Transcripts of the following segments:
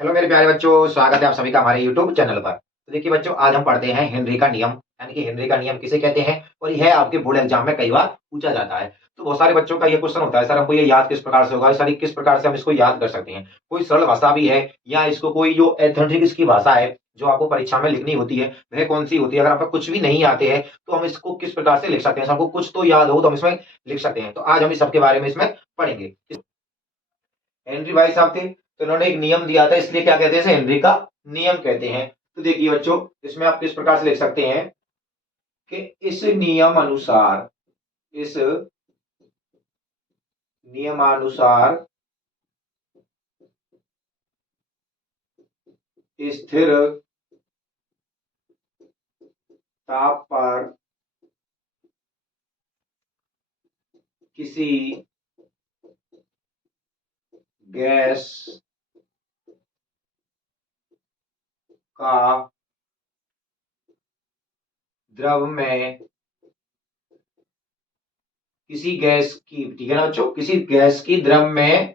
Hello मेरे प्यारे बच्चों, स्वागत है आप सभी का हमारे यूट्यूब चैनल पर। तो देखिए बच्चों, आज हम पढ़ते हैं हेनरी का नियम, यानी कि हेनरी का नियम किसे कहते हैं और यह आपके बोर्ड एग्जाम में कई बार पूछा जाता है। तो बहुत सारे बच्चों का ये क्वेश्चन होता है, सर हमको ये याद किस प्रकार से होगा, सर किस प्रकार से हम इसको याद कर सकते हैं। कोई सरल भाषा भी है या इसको कोई जो एथेंटिक की भाषा है जो आपको परीक्षा में लिखनी होती है वह कौन सी होती है। अगर आपको कुछ भी नहीं आते हैं तो हम इसको किस प्रकार से लिख सकते हैं, सबको कुछ तो याद हो तो हम इसमें लिख सकते हैं। तो आज हम इस सबके बारे में इसमें पढ़ेंगे। हेनरी भाई साहब थे, तो उन्होंने एक नियम दिया था, इसलिए क्या कहते हैं, इसे हेनरी का नियम कहते हैं। तो देखिए बच्चों, इसमें आप किस प्रकार से लिख सकते हैं कि इस नियमानुसार स्थिर ताप पर किसी गैस का द्रव में किसी गैस की, ठीक है ना बच्चों, किसी गैस की द्रव में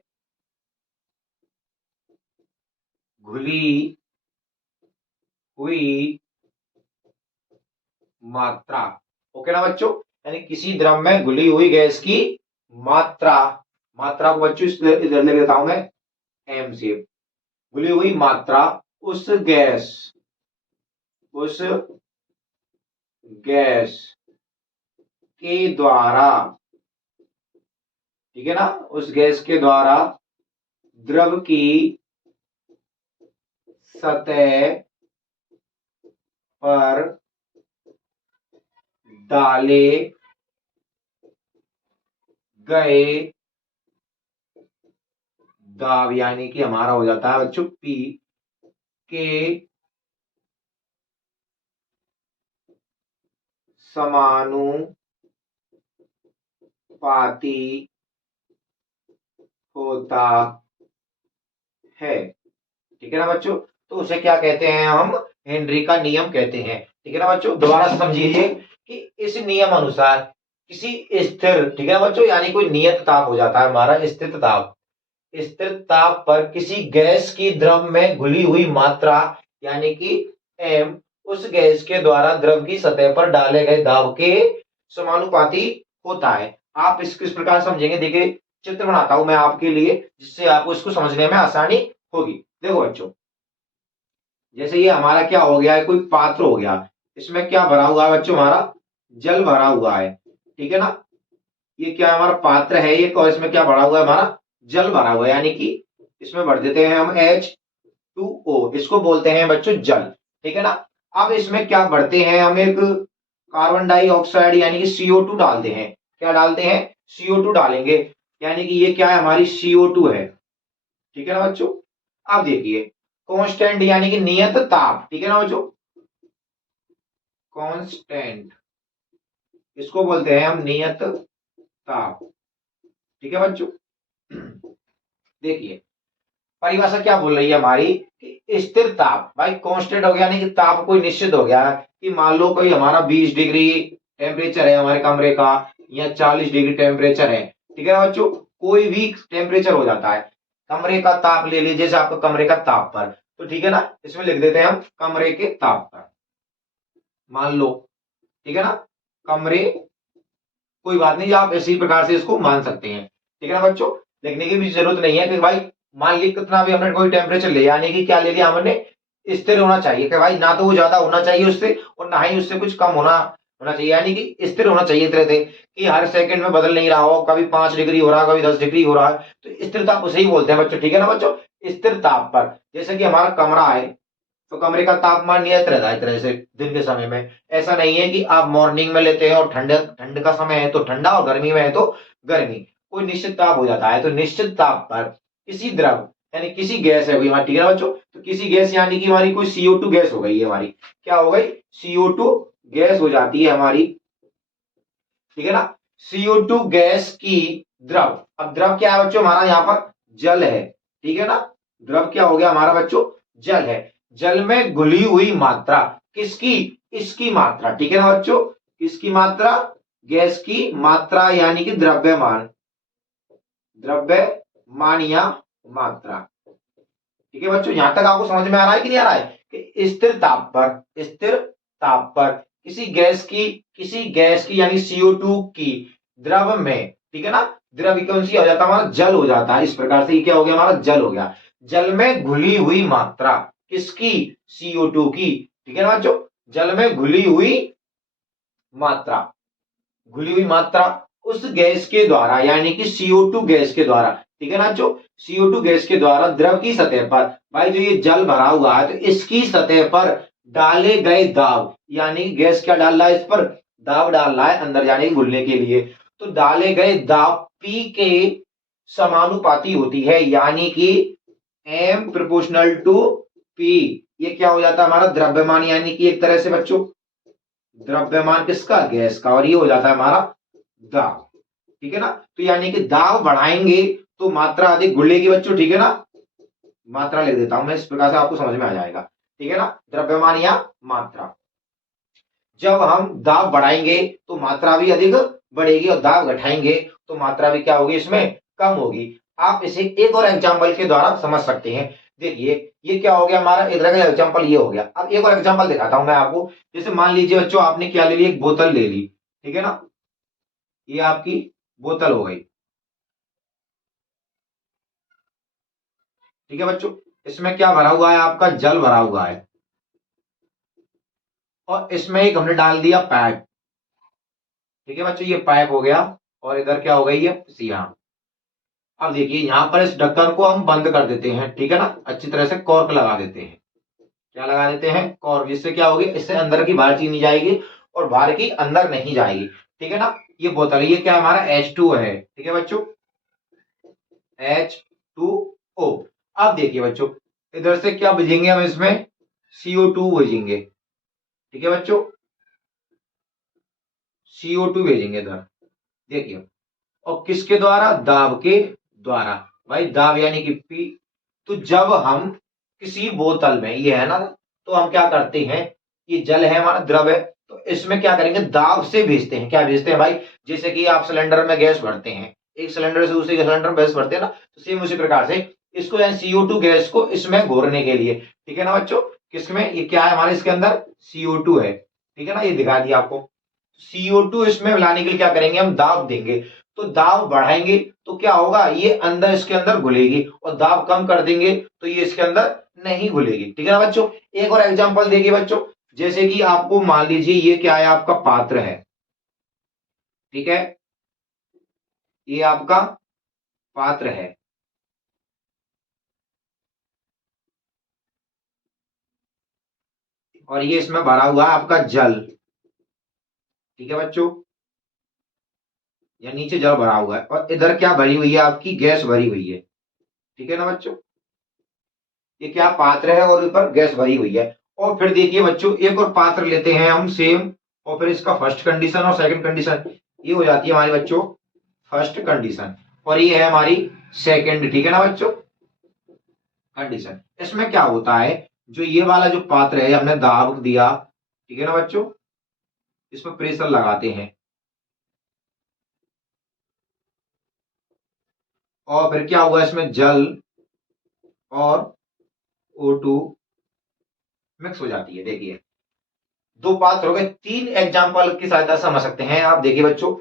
घुली हुई मात्रा, ओके ना बच्चों, यानी किसी द्रव में घुली हुई गैस की मात्रा, मात्रा को बच्चों इधर ले लेता हूं मैं एम से, घुली हुई मात्रा उस गैस के द्वारा, ठीक है ना, उस गैस के द्वारा द्रव की सतह पर डाले गए दाब, यानी कि हमारा हो जाता है बच्चों पी के समानुपाती होता है, ठीक है ना बच्चों। तो उसे क्या कहते हैं, हम हेनरी का नियम कहते हैं, ठीक है ना बच्चों। दोबारा से समझिए कि इस नियम अनुसार किसी स्थिर, ठीक है बच्चों, यानी कोई नियत ताप हो जाता है हमारा, स्थिर ताप पर किसी गैस की द्रव में घुली हुई मात्रा, यानी कि एम, उस गैस के द्वारा द्रव की सतह पर डाले गए दाब के समानुपाती होता है। आप इस किस प्रकार समझेंगे, देखिए चित्र बनाता हूं मैं आपके लिए जिससे आपको इसको समझने में आसानी होगी। देखो बच्चों, जैसे ये हमारा क्या हो गया है, कोई पात्र हो गया, इसमें क्या भरा हुआ है बच्चों, हमारा जल भरा हुआ है, ठीक है ना। ये क्या हमारा पात्र है ये, और इसमें क्या भरा हुआ है, हमारा जल भरा हुआ है, यानी कि इसमें भर देते हैं हम H2O, इसको बोलते हैं बच्चों जल, ठीक है ना। अब इसमें क्या भरते हैं हम, एक कार्बन डाइऑक्साइड यानी कि CO2 डालते हैं। क्या डालते हैं, CO2 डालेंगे, यानी कि ये क्या है, हमारी CO2 है, ठीक है ना बच्चों। अब देखिए कांस्टेंट यानी कि नियत ताप, ठीक है ना बच्चों, कांस्टेंट, इसको बोलते हैं हम नियत ताप, ठीक है बच्चों। देखिए परिभाषा क्या बोल रही है हमारी कि स्थिर ताप, भाई कांस्टेंट हो गया यानी कि ताप कोई निश्चित हो गया है, कि मान लो कोई हमारा 20 डिग्री टेम्परेचर है हमारे कमरे का, या 40 डिग्री टेम्परेचर है, ठीक है ना बच्चों, कोई भी टेम्परेचर हो जाता है। कमरे का ताप ले लीजिए, जैसे आपका कमरे का ताप पर, तो ठीक है ना, इसमें लिख देते हैं हम कमरे के ताप पर, मान लो, ठीक है ना, कमरे, कोई बात नहीं, आप इसी प्रकार से इसको मान सकते हैं, ठीक है ना बच्चों। लिखने की भी जरूरत नहीं है कि भाई मान ली कितना भी हमने कोई टेम्परेचर ले, यानी कि क्या ले लिया हमने, स्थिर होना चाहिए, कि भाई ना तो वो ज्यादा होना चाहिए उससे और ना ही उससे कुछ कम होना होना चाहिए, यानी कि स्थिर होना चाहिए, तरह से कि हर सेकंड में बदल नहीं रहा हो, कभी 5 डिग्री हो रहा है, कभी 10 डिग्री हो रहा है, तो स्थिर ताप उसे ही बोलते हैं बच्चों, ठीक है ना बच्चों। स्थिर ताप पर, जैसे कि हमारा कमरा है, तो कमरे का तापमान नियत रहता है तरह से दिन के समय में। ऐसा नहीं है कि आप मॉर्निंग में लेते हैं और ठंड ठंड का समय है तो ठंडा और गर्मी में है तो गर्मी, कोई निश्चित ताप हो जाता है। तो निश्चित ताप पर किसी द्रव, यानी किसी गैस है हमारी, ठीक है ना बच्चों, तो किसी गैस यानी कि हमारी कोई CO2 गैस हो गई है हमारी, क्या हो गई, CO2 गैस हो जाती है हमारी, ठीक है ना। CO2 गैस की द्रव, अब द्रव क्या है बच्चों, हमारा यहाँ पर जल है, ठीक है ना, द्रव क्या हो गया हमारा बच्चों, जल है, जल में घुली हुई मात्रा, किसकी, इसकी मात्रा, ठीक है ना बच्चों, किसकी मात्रा, गैस की मात्रा, यानी कि द्रव्यमान, द्रव्यमान या मात्रा, ठीक है बच्चों, यहां तक आपको समझ में आ रहा है कि नहीं आ रहा है कि स्थिर ताप पर किसी गैस की यानी CO2 की द्रव में, ठीक है ना, द्रव कौन सी हो जाता है हमारा, जल हो जाता है। इस प्रकार से ये क्या हो गया हमारा, जल हो गया। जल में घुली हुई मात्रा किसकी, CO2 की, ठीक है ना बच्चों, जल में घुली हुई मात्रा उस गैस के द्वारा यानी कि CO2 गैस के द्वारा, ठीक है ना बच्चों, CO2 गैस के द्वारा द्रव की सतह पर, भाई जो ये जल भरा हुआ है तो इसकी सतह पर डाले गए दाब, यानी गैस क्या डाल रहा है, इस पर दाब डाल रहा है अंदर जाने घुलने के लिए, तो डाले गए दाब P के समानुपाती होती है, यानी कि M प्रोपोर्शनल टू P। ये क्या हो जाता है हमारा द्रव्यमान, यानी कि एक तरह से बच्चों द्रव्यमान किसका, गैस का, और ये हो जाता है हमारा दाब, ठीक है ना। तो यानी कि दाब बढ़ाएंगे तो मात्रा अधिक घुलेगी बच्चों, ठीक है ना, मात्रा लिख देता हूं मैं, इस प्रकार से आपको समझ में आ जाएगा, ठीक है ना, द्रव्यमान या मात्रा। जब हम दाब बढ़ाएंगे तो मात्रा भी अधिक बढ़ेगी और दाब घटाएंगे तो मात्रा भी क्या होगी, इसमें कम होगी। आप इसे एक और एग्जांपल के द्वारा समझ सकते हैं। देखिए ये क्या हो गया हमारा, इधर का एग्जांपल ये हो गया। अब एक और एग्जांपल दिखाता हूं मैं आपको। जैसे मान लीजिए बच्चों आपने क्या ले ली, एक बोतल ले ली, ठीक है ना, ये आपकी बोतल हो गई, ठीक है बच्चों। इसमें क्या भरा हुआ है, आपका जल भरा हुआ है, और इसमें एक हमने डाल दिया पाइप, ठीक है बच्चों, ये पाइप हो गया, और इधर क्या हो गई ये सिया। अब देखिए यहां पर इस ढक्कन को हम बंद कर देते हैं, ठीक है ना, अच्छी तरह से कॉर्क लगा देते हैं। क्या लगा देते हैं, कॉर्क, जिससे क्या होगी, इससे अंदर की बाहर चीज नहीं जाएगी और बाहर की अंदर नहीं जाएगी, ठीक है ना। ये बोतल, ये क्या हमारा H2 है, ठीक है बच्चों, H2O। अब देखिए बच्चों इधर से क्या भेजेंगे हम, इसमें CO2 भेजेंगे, ठीक है बच्चों, CO2 भेजेंगे इधर, देखिए, और किसके द्वारा, दाब के द्वारा, भाई दाब यानी कि P। तो जब हम किसी बोतल में, ये है ना, तो हम क्या करते हैं, ये जल है हमारा, द्रव है, तो इसमें क्या करेंगे, दाब से भेजते हैं। क्या भेजते हैं भाई, जैसे कि आप सिलेंडर में गैस भरते हैं, एक सिलेंडर से दूसरे सिलेंडर में गैस भरते हैं ना, तो सेम उसी प्रकार से इसको यानी CO2 गैस को इसमें घोरने के लिए, ठीक है ना बच्चों, किसमें, ये क्या है हमारे इसके अंदर CO2 है, ठीक है ना, ये दिखा दिया आपको। CO2 इसमें मिलाने के लिए क्या करेंगे, हम दाब देंगे, तो दाब बढ़ाएंगे तो क्या होगा, ये अंदर इसके अंदर घुलेगी, और दाब कम कर देंगे तो ये इसके अंदर नहीं घुलेगी, ठीक है ना बच्चों। एक और एग्जांपल देखिए बच्चों, जैसे कि आपको मान लीजिए ये क्या है, आपका पात्र है, ठीक है, ये आपका पात्र है, और ये इसमें भरा हुआ है आपका जल, ठीक है बच्चों, या नीचे जल भरा हुआ है, और इधर क्या भरी हुई है, आपकी गैस भरी हुई है, ठीक है ना बच्चों। ये क्या पात्र है और ऊपर गैस भरी हुई है। और फिर देखिए बच्चों एक और पात्र लेते हैं हम सेम, और फिर इसका फर्स्ट कंडीशन और सेकंड कंडीशन, ये हो जाती है हमारे बच्चों फर्स्ट कंडीशन, और ये है हमारी सेकंड, ठीक है ना बच्चों, कंडीशन। इसमें क्या होता है, जो ये वाला जो पात्र है हमने दाब दिया, ठीक है ना बच्चों, इसमें प्रेशर लगाते हैं, और फिर क्या हुआ, इसमें जल और O2 मिक्स हो जाती है। देखिए दो पात्र हो गए, तीन एग्जाम्पल की सहायता से समझ सकते हैं आप। देखिए बच्चों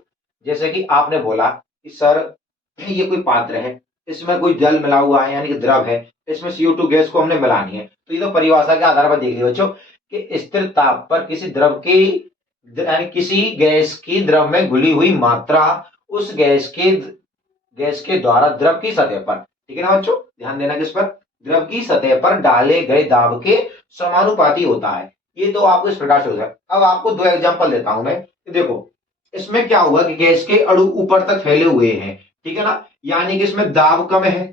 जैसे कि आपने बोला कि सर ये कोई पात्र है, इसमें कोई जल मिला हुआ है यानी कि द्रव है, इसमें CO2 गैस को हमने मिलानी है, तो ये तो परिभाषा के आधार पर देख लिया बच्चों कि स्थिर ताप पर किसी द्रव की यानी किसी गैस की द्रव में घुली हुई मात्रा उस गैस के द्वारा द्रव की सतह पर, ठीक है ना बच्चों, ध्यान देना किस पर, द्रव की सतह पर डाले गए दाब के समानुपाती होता है। ये तो आपको इस प्रकार से हो जाए। अब आपको दो एग्जांपल देता हूं मैं, देखो इसमें क्या हुआ कि गैस के अणु ऊपर तक फैले हुए हैं, ठीक है ना, यानी कि इसमें दाब कम है,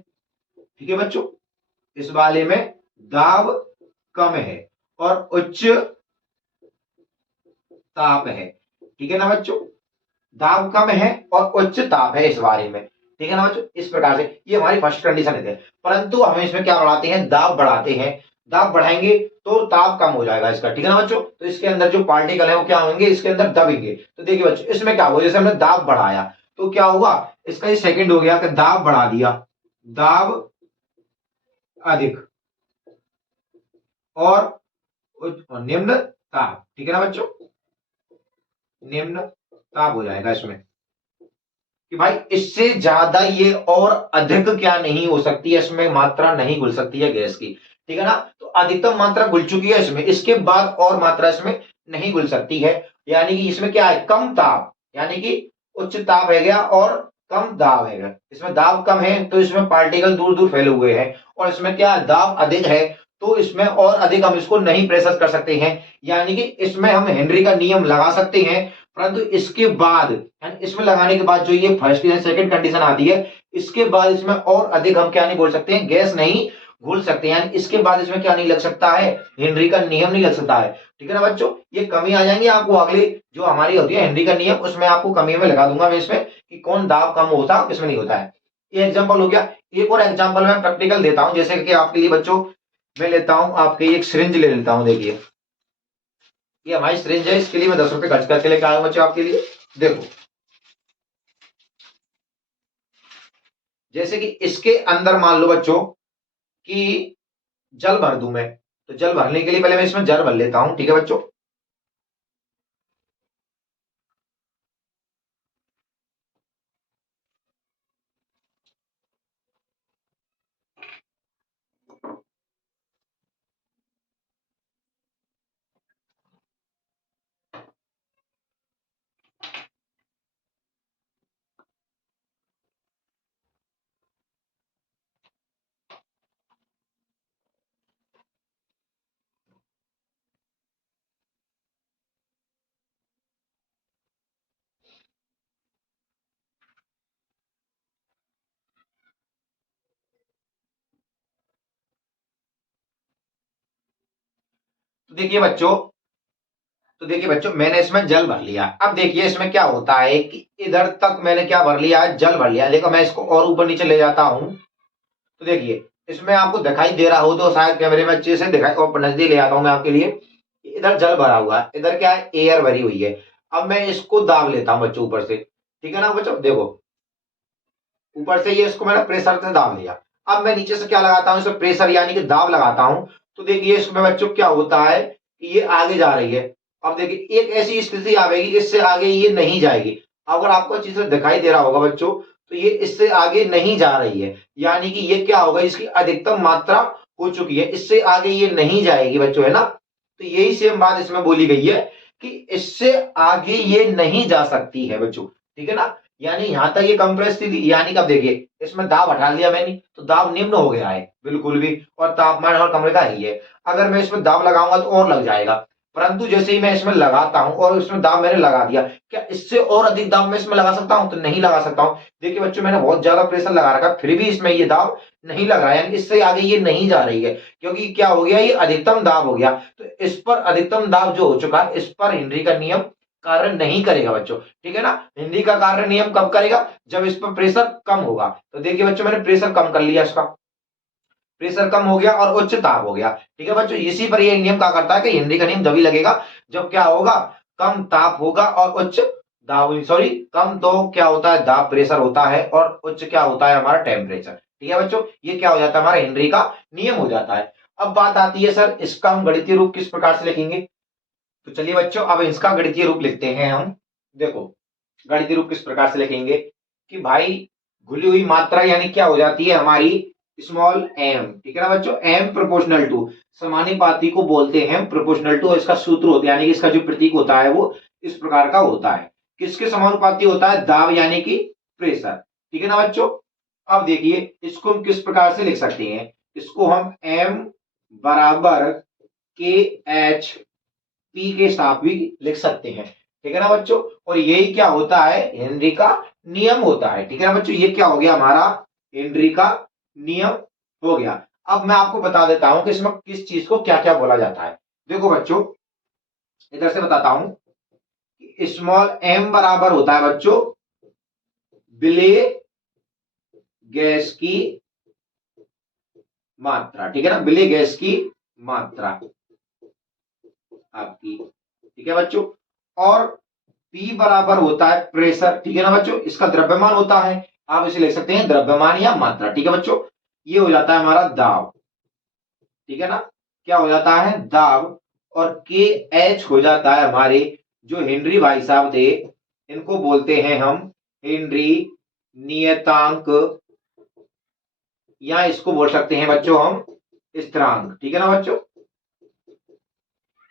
ठीक है बच्चों, इस वाले में दाब कम है और उच्च ताप है, ठीक है ना बच्चों, दाब कम है और उच्च ताप है इस बारे में, ठीक है ना बच्चों। इस प्रकार से ये हमारी फर्स्ट कंडीशन है, परंतु हम इसमें क्या बढ़ाते हैं, दाब बढ़ाते हैं, दाब बढ़ाएंगे तो ताप कम हो जाएगा इसका, ठीक है ना बच्चों। तो इसके अंदर जो पार्टिकल है वो क्या होंगे, इसके अंदर दबेंगे। तो देखिए बच्चों इसमें क्या हुआ, जैसे हमने दाब बढ़ाया तो क्या हुआ, इसका ये सेकंड हो गया कि दाब बढ़ा दिया, दाब अधिक, और निम्न ताप, ठीक है ना बच्चों, निम्न ताप हो जाएगा इसमें कि भाई इससे ज्यादा ये और अधिक क्या नहीं हो सकती है, इसमें मात्रा नहीं घुल सकती है गैस की, ठीक है ना। तो अधिकतम मात्रा घुल चुकी है इसमें, इसके बाद और मात्रा इसमें नहीं घुल सकती है, यानी कि इसमें क्या है, कम ताप, यानी कि उच्च ताप है गया और कम दाब है गया। इसमें दाब कम है तो इसमें पार्टिकल दूर दूर फैले हुए हैं, और इसमें क्या दाब अधिक है तो इसमें और अधिक हम इसको नहीं प्रेशर कर सकते हैं, यानी कि इसमें हम हेनरी का नियम लगा सकते हैं, परंतु इसके बाद इसमें लगाने के बाद जो ये फर्स्ट या सेकंड कंडीशन आती है, इसके बाद इसमें और अधिक हम क्या नहीं बोल सकते हैं, गैस नहीं घुल सकते हैं, यानी इसके बाद इसमें क्या नहीं लग सकता है, हेनरी का नियम नहीं लग सकता है, ठीक है ना बच्चों। ये कमी आ जाएंगी आपको अगले जो हमारी होती है हेनरी का नियम, उसमें आपको कमी में लगा दूंगा मैं इसमें कि कौन दाब कम होता है किसमें नहीं होता है। ये एग्जाम्पल हो गया। एक और एग्जाम्पल मैं प्रैक्टिकल देता हूं, जैसे कि आपके लिए बच्चों मैं लेता हूं आपके एक सिरिंज ले लेता हूं, देखिए ये हमारी सिरिंज है, इसके लिए मैं 10 रुपए खर्च करके लेकर आया हूं बच्चों आपके लिए। देखो जैसे कि इसके अंदर मान लो बच्चों कि जल भर दूं मैं, तो जल भरने के लिए पहले मैं इसमें जल भर लेता हूं, ठीक है बच्चों। तो देखिए बच्चों मैंने इसमें जल भर लिया। अब देखिए इसमें क्या होता है कि इधर तक मैंने क्या भर लिया है, जल भर लिया। देखो मैं इसको और ऊपर नीचे ले जाता हूं, तो देखिए इसमें आपको दिखाई दे रहा हो तो शायद कैमरे में अच्छे से दिखाई, और नजदीक ले आता हूं मैं आपके लिए। इधर जल भरा हुआ है, इधर क्या है, एयर भरी हुई है। अब मैं इसको दाब लेता हूं बच्चों ऊपर से, ठीक है ना बच्चों। देखो ऊपर से ये इसको मैंने प्रेशर से दाब लिया। अब मैं नीचे से क्या लगाता हूं, इसमें प्रेशर यानी कि दाब लगाता हूं। तो देखिए इसमें बच्चों क्या होता है कि ये आगे जा रही है। अब देखिए एक ऐसी स्थिति आएगी इससे आगे ये नहीं जाएगी। अगर आपको अच्छी से दिखाई दे रहा होगा बच्चों, तो ये इससे आगे नहीं जा रही है, यानी कि ये क्या होगा, इसकी अधिकतम मात्रा हो चुकी है, इससे आगे ये नहीं जाएगी बच्चों, है ना। तो यही सेम बात इसमें बोली गई है कि इससे आगे ये नहीं जा सकती है बच्चों, ठीक है ना। यानी यहां तक ये कंप्रेस थी, यानी कब देखिए इसमें दाब हटा दिया मैंने तो दाब निम्न हो गया है बिल्कुल भी, और तापमान और कमरे का ही है। अगर मैं इसमें दाब लगाऊंगा तो और लग जाएगा, परंतु जैसे ही मैं इसमें लगाता हूं और इसमें दाब मैंने लगा दिया, क्या इससे और अधिक दाब मैं इसमें लगा सकता हूं, तो नहीं लगा सकता हूं। देखिए बच्चों मैंने बहुत ज्यादा प्रेशर लगा रखा, फिर भी इसमें ये दाब नहीं लग रहा है, यानी इससे आगे ये नहीं जा रही है, क्योंकि क्या हो गया, ये अधिकतम दाब हो गया। तो इस पर अधिकतम दाब जो हो चुका है, इस पर हेनरी का नियम कार्य नहीं करेगा बच्चों, ठीक है ना। हेनरी का कार्य नियम कब करेगा, जब इस पर प्रेशर कम होगा। तो देखिए बच्चों मैंने प्रेशर कम कर लिया, इसका प्रेशर कम हो गया और उच्च ताप हो गया, ठीक है बच्चों। इसी पर ये नियम क्या करता है कि हेनरी का नियम तभी लगेगा जब क्या होगा, कम ताप होगा और उच्च दाब, सॉरी कम तो क्या होता है, दाब प्रेशर होता है, और उच्च क्या होता है हमारा टेम्परेचर, ठीक है बच्चों। ये क्या हो जाता है, हमारा हेनरी का नियम हो जाता है। अब बात आती है सर इसका हम गणितीय रूप किस प्रकार से लिखेंगे। तो चलिए बच्चों अब इसका गणितीय रूप लिखते हैं हम। देखो गणितीय रूप किस प्रकार से लिखेंगे कि भाई घुली हुई मात्रा यानी क्या हो जाती है हमारी स्मॉल एम, ठीक है ना बच्चों। एम प्रोपोर्शनल टू, समानुपाती को बोलते हैं प्रोपोर्शनल टू, इसका सूत्र होता है यानी कि इसका जो प्रतीक होता है वो इस प्रकार का होता है। किसके समानुपाती होता है, दाब यानी कि प्रेशर, ठीक है ना बच्चों। अब देखिए इसको हम किस प्रकार से लिख सकते हैं, इसको हम एम बराबर के एच पी के साथ भी लिख सकते हैं, ठीक है ना बच्चों। और यही क्या होता है, हेनरी का नियम होता है, ठीक है ना बच्चों। ये क्या हो गया हमारा, हेनरी का नियम हो गया। अब मैं आपको बता देता हूं कि इसमें किस चीज को क्या क्या बोला जाता है। देखो बच्चों इधर से बताता हूं कि स्मॉल एम बराबर होता है बच्चों विलेय गैस की मात्रा, ठीक है ना, विलेय गैस की मात्रा आपकी, ठीक है बच्चों। और P बराबर होता है प्रेशर, ठीक है ना बच्चों। इसका द्रव्यमान होता है, आप इसे लिख सकते हैं द्रव्यमान या मात्रा, ठीक है बच्चों। ये हो जाता है हमारा दाब, ठीक है ना। क्या हो जाता है, दाब, और के एच हो जाता है हमारे जो हेनरी भाई साहब थे, इनको बोलते हैं हम हेनरी नियतांक, या इसको बोल सकते हैं बच्चों हम स्थिरांक। ठीक है ना बच्चों,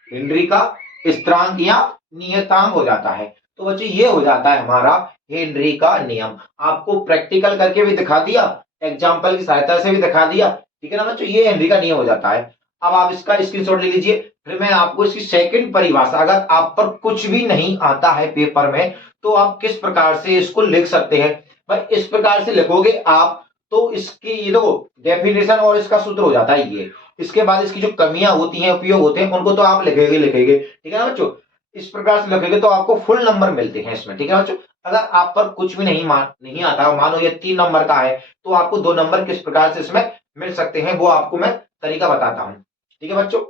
हेनरी का स्थिरांक या नियतांक हो जाता है। तो बच्चों ये हो जाता है हमारा हेनरी का नियम। आपको प्रैक्टिकल करके भी दिखा दिया, एग्जाम्पल की सहायता से भी दिखा दिया। ठीक है ना बच्चों, ये हेनरी का नियम हो जाता है। अब आप इसका स्क्रीनशॉट ले लीजिए, फिर मैं आपको इसकी सेकंड परिभाषा, अगर आप पर कुछ भी नहीं आता है पेपर में, तो आप किस प्रकार से इसको लिख सकते हैं। भाई इस प्रकार से लिखोगे आप, तो इसकी ये देखो डेफिनेशन और इसका सूत्र हो जाता है ये। इसके बाद इसकी जो कमियां होती हैं, उपयोग होते हैं, उनको तो आप लिखेंगे लिखेंगे। ठीक है ना बच्चों, इस प्रकार से लिखेंगे तो आपको फुल नंबर मिलते हैं इसमें। ठीक है बच्चों, अगर आप पर कुछ भी नहीं आता, मानो ये 3 नंबर का है, तो आपको 2 नंबर किस प्रकार से इसमें मिल सकते हैं, वो आपको मैं तरीका बताता हूं। ठीक है बच्चों,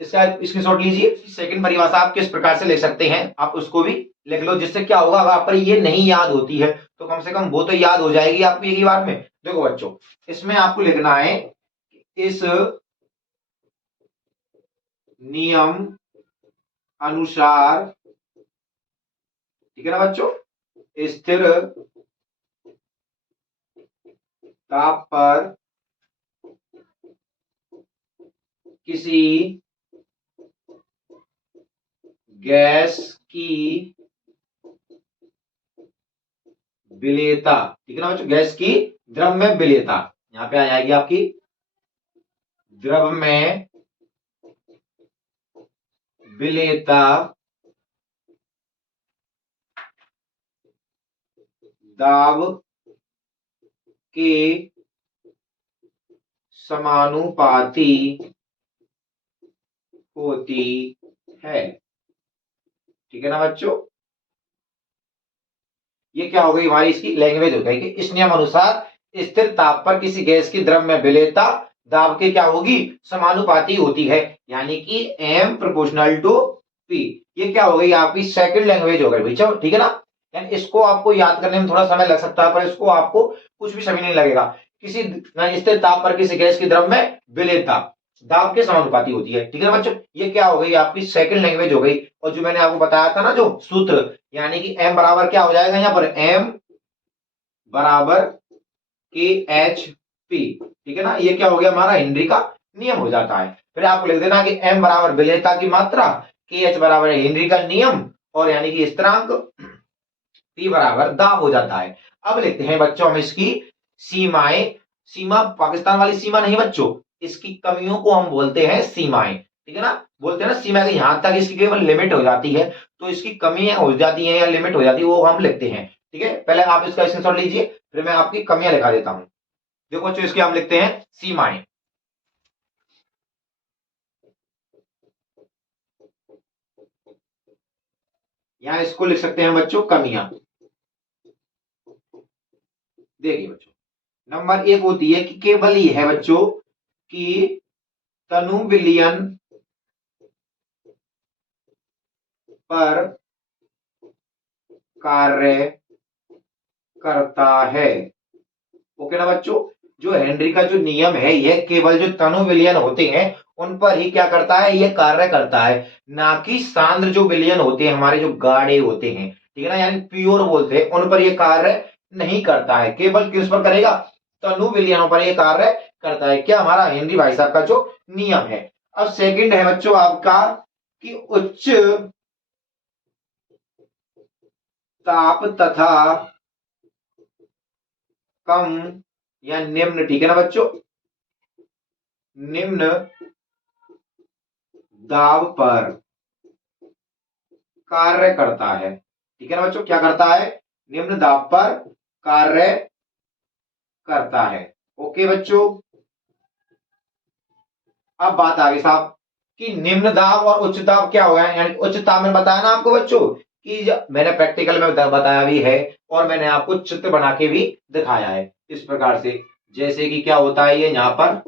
इसका स्क्रीनशॉट लीजिए। सेकंड परिभाषा आप किस प्रकार से ले सकते हैं, आप उसको भी लिख लो, जिससे क्या होगा, अगर आप पर ये नहीं याद होती है तो कम से कम वो तो याद हो जाएगी आपको एक ही बार में। देखो बच्चों, इसमें आपको लिखना है, इस नियम अनुसार, ठीक है ना बच्चों, स्थिर ताप पर किसी गैस की विलेयता, ठीक है ना बच्चों, गैस की द्रव में विलेयता, यहां पे आ जाएगी आपकी द्रव में विलेयता दाब के समानुपाती होती है। ठीक है ना बच्चों, ये क्या हो गई हमारी इसकी लैंग्वेज हो गई कि इस नियम अनुसार स्थिर ताप पर किसी गैस की द्रव में विलेयता दाब के क्या होगी, समानुपाती होती है, यानी कि m प्रोपोर्शनल टू p। ये क्या हो गई आपकी सेकंड लैंग्वेज हो गई भैया। ठीक है ना, यानी इसको आपको याद करने में थोड़ा समय लग सकता है, पर इसको आपको कुछ भी समय नहीं लगेगा। किसी स्थिर ताप पर किसी गैस की द्रव में विलेयता दाब के समानुपाती होती है। ठीक है ना बच्चों, ये क्या हो गई आपकी सेकंड लैंग्वेज हो गई। और जो मैंने आपको बताया था ना जो सूत्र, यानी कि m बराबर क्या हो जाएगा, यहां पर m बराबर के एच पी। ठीक है ना, ये क्या हो गया हमारा हेनरी का नियम हो जाता है। फिर आपको लिख देना कि m बराबर विलेयता की मात्रा, के एच बराबर हेनरी का नियम, और यानी कि स्थिरांक, p बराबर दाब हो जाता है। अब लिखते हैं बच्चों हम इसकी सीमाएं। सीमा पाकिस्तान वाली सीमा नहीं बच्चों, इसकी कमियों को हम बोलते हैं सीमाएं। ठीक है ना, बोलते हैं ना सीमा की यहां तक इसकी केवल लिमिट हो जाती है, तो इसकी कमियां हो जाती हैं या लिमिट हो जाती है, वो हम लिखते हैं। ठीक है, पहले आप इसका स्क्रीनशॉट लीजिए, फिर मैं आपकी कमियां लिखा देता हूं। देखो बच्चों, इसके हम लिखते हैं सीमाएं। यहां इसको लिख सकते हैं बच्चों कमियां। देखिए बच्चों, नंबर 1 होती है कि केवल ये है बच्चों कि तनु विलयन पर कार्य करता है। ओके ना बच्चों, जो हेनरी का जो नियम है, यह केवल जो तनु विलयन होते हैं उन पर ही क्या करता है, यह कार्य करता है, ना कि सांद्र जो विलयन होते हैं हमारे जो गाढ़े होते हैं। ठीक है ना, यानी प्योर बोलते हैं, उन पर यह कार्य नहीं करता है। केवल किस पर करेगा, तनु विलयनों पर यह कार्य करता है। क्या हमारा हेनरी भाई साहब का जो नियम है। अब सेकंड है बच्चों आपका कि उच्च ताप तथा कम या निम्न, ठीक है ना बच्चों, निम्न दाब पर कार्य करता है। ठीक है ना बच्चों, क्या करता है, निम्न दाब पर कार्य करता है। ओके बच्चों, अब बात आगे साहब कि निम्न दाब और उच्च दाब क्या होगा, यानी उच्च दाब में बताया ना आपको बच्चों कि मैंने प्रैक्टिकल में बताया भी है, और मैंने आपको चित्र बना के भी दिखाया है इस प्रकार से। जैसे कि क्या होता है, ये यहाँ पर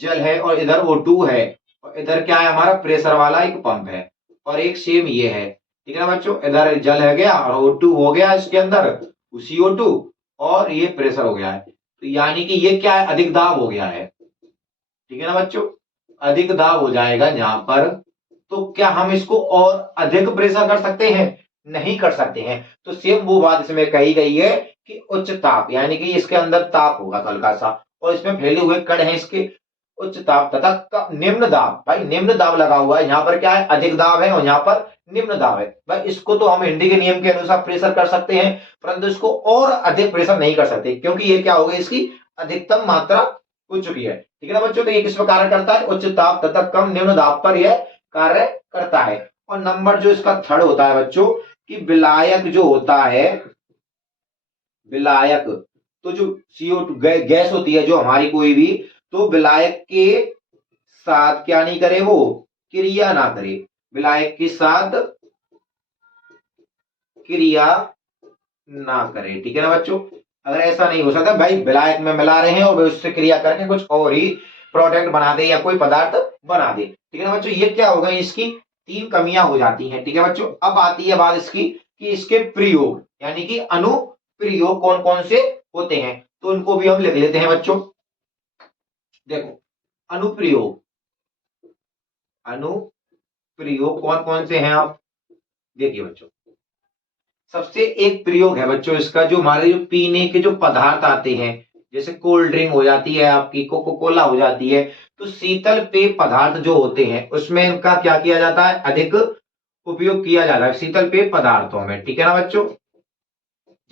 जल है और इधर O2 है, और इधर क्या है हमारा प्रेशर वाला एक पंप है, और एक सेम ये है। ठीक है ना बच्चों, इधर जल है गया और O2 हो गया इसके अंदर CO2, और ये प्रेशर हो गया है, तो यानी कि ये क्या है, अधिक दाब हो गया है। ठीक है ना बच्चों, अधिक दाब हो जाएगा यहाँ पर, तो क्या हम इसको और अधिक प्रेशर कर सकते हैं? नहीं कर सकते हैं। तो सेम वो बात इसमें कही गई है कि उच्च ताप, यानी कि इसके अंदर ताप होगा हल्का सा, और इसमें फैले हुए कण हैं इसके, उच्च ताप तथा निम्न दाब। भाई निम्न दाब लगा हुआ है, यहाँ पर क्या है, अधिक दाब है और यहाँ पर निम्न दाब है। भाई इसको तो हम हेनरी के नियम के अनुसार प्रेशर कर सकते हैं, परंतु इसको और अधिक प्रेशर नहीं कर सकते, क्योंकि ये क्या हो गई, इसकी अधिकतम मात्रा हो चुकी है। ठीक है ना बच्चों, तो ये किस पर कार्य करता है, उच्च ताप तथा कम निम्न दाब पर यह कार्य करता है। और नंबर जो इसका थर्ड होता है बच्चों, कि विलायक जो होता है, विलायक, तो जो CO2 गैस होती है जो हमारी कोई भी, तो विलायक के साथ क्या नहीं करे, वो क्रिया ना करे, विलायक के साथ क्रिया ना करे। ठीक है ना बच्चों, अगर ऐसा नहीं हो सकता भाई विलायक में मिला रहे हैं और वे उससे क्रिया करके कुछ और ही प्रोडक्ट बना दे या कोई पदार्थ बना दे। ठीक है ना बच्चों, ये क्या होगा, इसकी तीन कमियां हो जाती हैं। ठीक है बच्चों, अब आती है बात इसकी कि इसके प्रयोग यानी कि अनुप्रयोग कौन कौन से होते हैं, तो उनको भी हम लिख लेते हैं बच्चों। देखो अनुप्रयोग, अनुप्रयोग कौन कौन से हैं आप देखिए बच्चों। सबसे एक प्रयोग है बच्चों इसका, जो हमारे जो पीने के जो पदार्थ आते हैं, जैसे कोल्ड ड्रिंक हो जाती है आपकी, कोको कोला हो जाती है, तो शीतल पेय पदार्थ जो होते हैं उसमें इनका क्या किया जाता है, अधिक उपयोग किया जाता है शीतल पेय पदार्थों में। ठीक है ना बच्चों,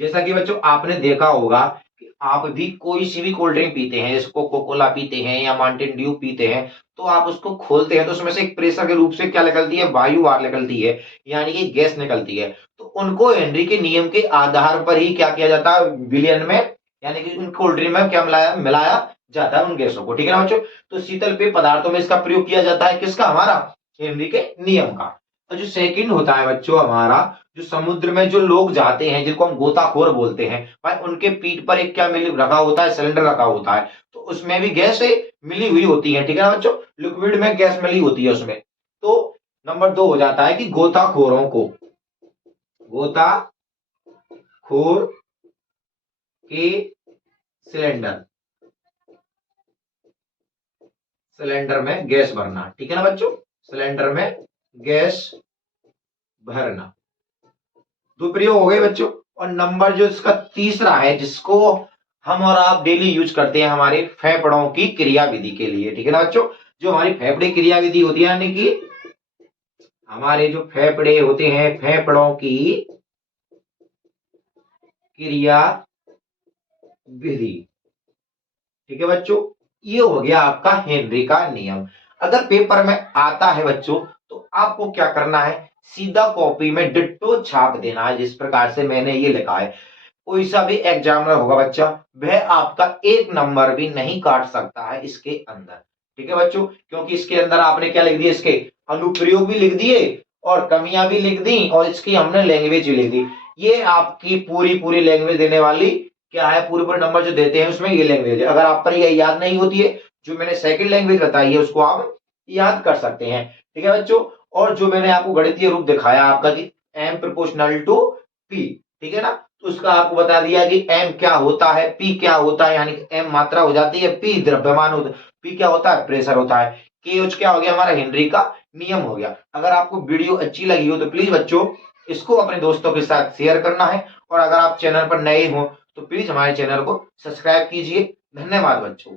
जैसा कि बच्चों आपने देखा होगा कि आप भी कोई सी भी कोल्ड ड्रिंक पीते हैं, जैसे कोको कोला पीते हैं या माउंटेन ड्यू पीते हैं, तो आप उसको खोलते हैं तो उसमें से एक प्रेशर के रूप से क्या निकलती है, वायु बाहर निकलती है, यानी कि गैस निकलती है। तो उनको हेनरी के नियम के आधार पर ही क्या किया जाता है, विलयन में, यानी कि उन कोल्ड ड्रिंक में क्या मिलाया मिलाया जाता है उन गैसों को। ठीक है ना बच्चों, तो शीतल पेय पदार्थों में इसका प्रयोग किया जाता है, किसका, हमारा हेनरी के नियम का। और जो सेकंड होता है बच्चों हमारा, जो समुद्र में जो लोग जाते हैं जिनको हम गोताखोर बोलते हैं, भाई उनके पीठ पर एक क्या मिल रखा होता है, सिलेंडर रखा होता है, तो उसमें भी गैस मिली हुई होती है। ठीक है ना बच्चों, लिक्विड में गैस मिली होती है उसमें। तो नंबर 2 हो जाता है कि गोताखोरों को, गोताखोर के सिलेंडर, सिलेंडर में गैस भरना। ठीक है ना बच्चों, सिलेंडर में गैस भरना, दो प्रयोग हो गए बच्चों। और नंबर जो इसका तीसरा है, जिसको हम और आप डेली यूज करते हैं हमारे फेफड़ों की क्रिया विधि के लिए। ठीक है ना बच्चों, जो हमारी फेफड़े क्रिया विधि होती है, यानी कि हमारे जो फेफड़े होते हैं, फेफड़ों की क्रिया विधि। ठीक है बच्चों, ये हो गया आपका हेनरी का नियम। अगर पेपर में आता है बच्चों, तो आपको क्या करना है, सीधा कॉपी में डिट्टो छाप देना है, जिस प्रकार से मैंने ये लिखा है। कोई सा भी एग्जामिनर होगा बच्चा, वह आपका एक नंबर भी नहीं काट सकता है इसके अंदर। ठीक है बच्चों, क्योंकि इसके अंदर आपने क्या लिख दिया, इसके अनुप्रयोग भी लिख दिए और कमियां भी लिख दी और इसकी हमने लैंग्वेज भी लिख दी। ये आपकी पूरी पूरी लैंग्वेज देने वाली क्या है, पूरे पूरे नंबर जो देते हैं उसमें ये लैंग्वेज है। अगर आप पर ये याद नहीं होती है, जो मैंने सेकंड लैंग्वेज बताई है उसको आप याद कर सकते हैं। ठीक है बच्चों, और जो मैंने आपको गणितीय रूप दिखाया आपका कि m प्रोपोर्शनल टू p, ठीक है ना, तो उसका आपको बता दिया कि m क्या होता है, p क्या होता है, यानी कि m मात्रा हो जाती है, p द्रव्यमान होता है, p क्या होता है, प्रेशर होता है, KH क्या हो गया, हमारा हेनरी का नियम हो गया। अगर आपको वीडियो अच्छी लगी हो तो प्लीज बच्चों इसको अपने दोस्तों के साथ शेयर करना है, और अगर आप चैनल पर नए हो तो प्लीज हमारे चैनल को सब्सक्राइब कीजिए। धन्यवाद बच्चों।